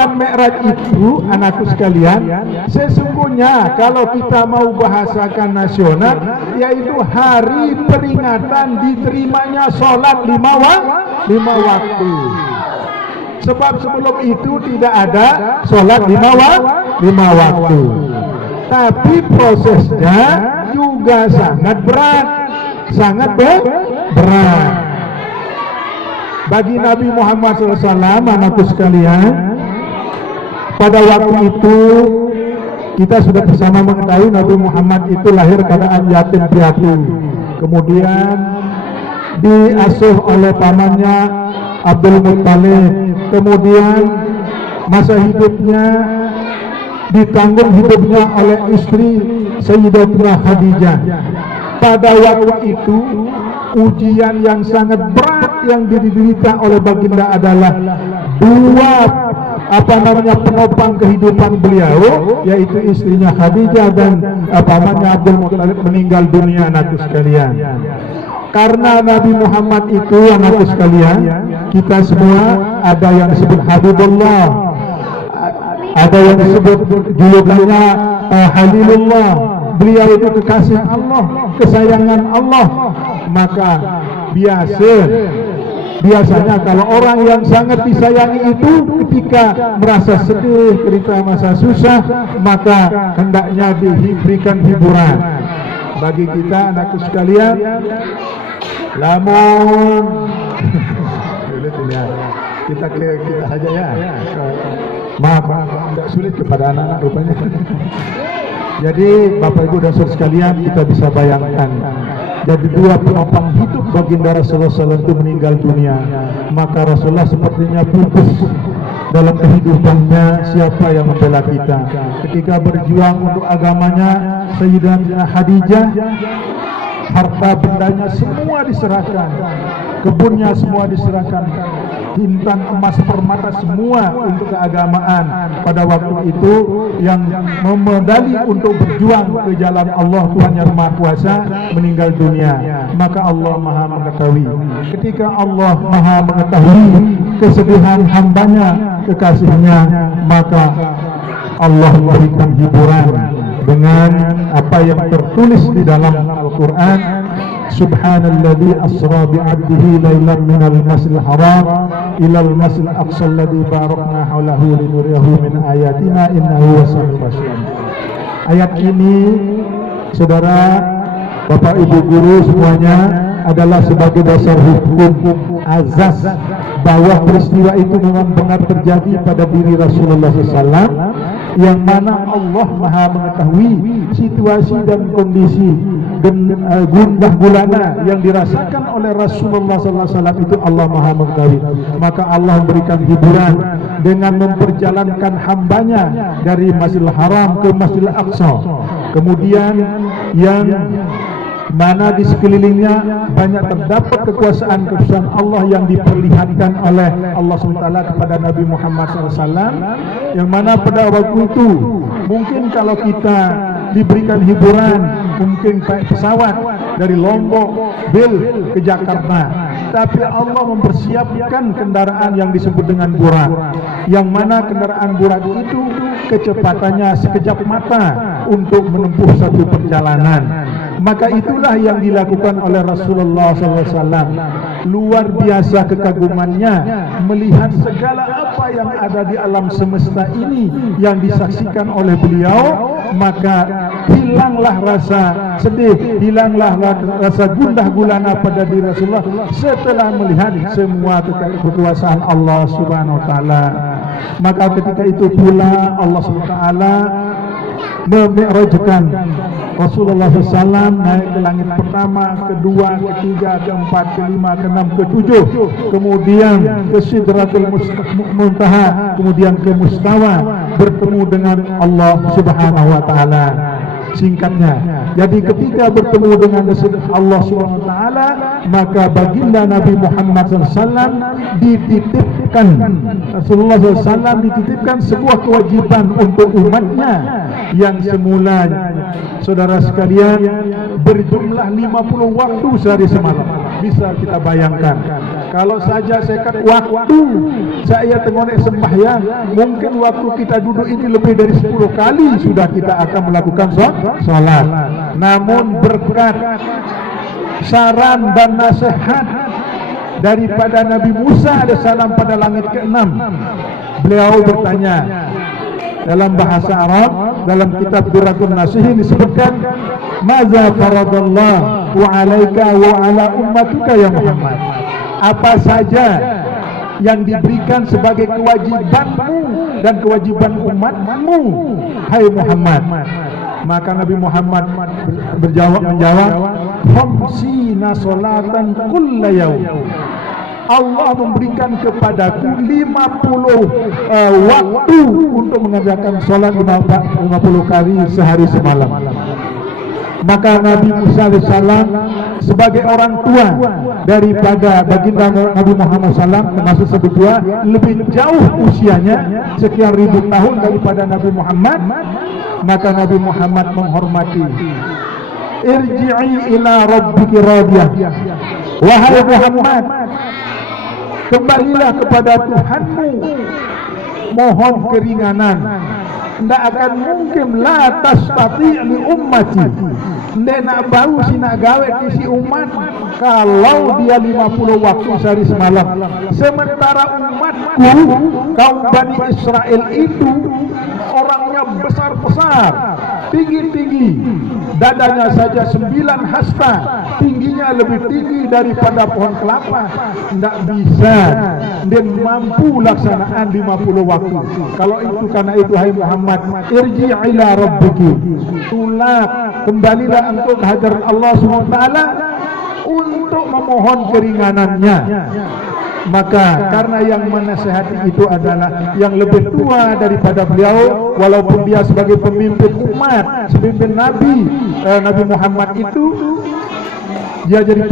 dan Mi'raj itu, anakku sekalian, sesungguhnya kalau kita mau bahasakan nasional, yaitu hari peringatan diterimanya sholat lima waktu. Sebab sebelum itu tidak ada sholat lima waktu. Tapi prosesnya juga sangat berat, berat. Bagi Nabi Muhammad SAW, anakku sekalian, pada waktu itu kita sudah bersama mengetahui Nabi Muhammad itu lahir keadaan yatim piatu. Kemudian diasuh oleh pamannya Abdul Muttalib. Kemudian masa hidupnya ditanggung hidupnya oleh istri Sayyidatuna Khadijah. Pada waktu itu ujian yang sangat berat yang diderita oleh baginda adalah dua penopang kehidupan beliau, yaitu istrinya Khadijah dan pamannya Abdul Muttalib meninggal dunia, anakku sekalian. Karena Nabi Muhammad itu, anakku sekalian, kita semua ada yang disebut Habibullah, ada yang disebut julukannya Halilullah. Beliau itu kekasih Allah, kesayangan Allah. Maka biasanya kalau orang yang sangat disayangi itu ketika merasa sedih, ketika masa susah, maka hendaknya diberikan hiburan. Bagi kita, anakku sekalian, lamun kita saja ya. Maaf, tidak sulit kepada anak-anak rupanya. Jadi Bapak Ibu dan Saudara sekalian, kita bisa bayangkan, jadi dua penopang hidup baginda Rasulullah SAW itu meninggal dunia, maka Rasulullah sepertinya putus dalam kehidupannya. Siapa yang membela kita ketika berjuang untuk agamanya? Sayyidatuna Khadijah, harta bendanya semua diserahkan, kebunnya semua diserahkan, intan, emas, permata semua untuk keagamaan. Pada waktu itu yang memedali untuk berjuang ke jalan Allah, Tuhan yang Maha Kuasa, meninggal dunia. Maka Allah Maha mengetahui. Ketika Allah Maha mengetahui kesedihan hambanya, kekasihnya, maka Allah memberikan hiburan dengan apa yang tertulis di dalam Al-Quran. Subhanalladzi asra bi'abdihi lailan minal masjidil haram ilal masjidil aqsa alladzi barakna haulahu linuriyahu min ayatina innahu wasami'ul basir. Ayat ini, saudara, Bapak Ibu guru semuanya, adalah sebagai dasar hukum azas bahwa peristiwa itu memang benar terjadi pada diri Rasulullah SAW, yang mana Allah Maha mengetahui situasi dan kondisi dan gundah gulana yang dirasakan oleh Rasulullah SAW itu Allah Maha mengetahui. Maka Allah memberikan hiburan dengan memperjalankan hambanya dari Masjidil Haram ke Masjidil Aqsa. Kemudian yang mana di sekelilingnya banyak terdapat kekuasaan Allah yang diperlihatkan oleh Allah SWT kepada Nabi Muhammad SAW, yang mana pada waktu itu mungkin kalau kita diberikan hiburan, mungkin kayak pesawat dari Lombok, Bil ke Jakarta, tapi Allah mempersiapkan kendaraan yang disebut dengan Burak, yang mana kendaraan Burak itu kecepatannya sekejap mata untuk menempuh satu perjalanan. Maka itulah yang dilakukan oleh Rasulullah SAW. Luar biasa kekagumannya melihat segala apa yang ada di alam semesta ini yang disaksikan oleh beliau. Maka hilanglah rasa sedih, hilanglah rasa gundah gulana pada diri Rasulullah setelah melihat semua kekuasaan Allah Subhanahu wa taala. Maka ketika itu pula Allah Subhanahu wa taala memi'rajkan Rasulullah SAW naik ke langit pertama, kedua, ketiga, keempat, kelima, keenam, ketujuh, kemudian ke Sidratul Muntaha, kemudian ke Mustawa, bertemu dengan Allah Subhanahu wa taala. Singkatnya, jadi ketika bertemu dengan Allah Subhanahu wa taala, maka baginda Nabi Muhammad SAW dititipkan, Rasulullah SAW dititipkan sebuah kewajiban untuk umatnya yang semula, saudara sekalian, berjumlah 50 waktu sehari semalam. Bisa kita bayangkan Kalau saja sekat waktu saya tengok sembahyang, mungkin waktu kita duduk ini lebih dari 10 kali sudah kita akan melakukan sholat. Namun berkat saran dan nasihat daripada Nabi Musa alaihissalam pada langit ke-6, beliau bertanya dalam bahasa Arab, dalam kitab Durratun Nasihin disebutkan, "Maza faradallahu alaika wa ala ummatika ya Muhammad?" Apa saja yang diberikan sebagai kewajibanmu dan kewajiban umatmu, hai Muhammad. Maka Nabi Muhammad menjawab, "Khamsina salatan kulla yaum." Allah memberikan kepadaku 50 waktu untuk mengerjakan sholat 50 kali sehari semalam. Maka Nabi Musa AS sebagai orang tua daripada baginda Nabi Muhammad SAW, termasuk seberdua, lebih jauh usianya sekian ribu tahun daripada Nabi Muhammad. Maka Nabi Muhammad menghormati, "Irji'i ila rabbiki radiyah." Wahai Muhammad, kembalilah kepada Tuhanmu, mohon keringanan. Tidak akan mungkin la tastati' li ummati, tidak nak bau si nak gawe isi umat kalau dia 50 waktu sehari semalam. Sementara umatku, kaum Bani Israel itu orangnya besar-besar, tinggi-tinggi, dadanya saja 9 hasta, tingginya lebih tinggi daripada pohon kelapa. Tidak bisa, dia mampu laksanaan 50 waktu. Kalau itu, karena itu hai Muhammad, irji' ila rabbiki, tulak, kembalilah engkau ke hadirat Allah SWT untuk memohon keringanannya. Maka karena yang menasihati itu adalah yang lebih tua daripada beliau, walaupun dia sebagai pemimpin umat, pemimpin Nabi Muhammad itu, dia jadi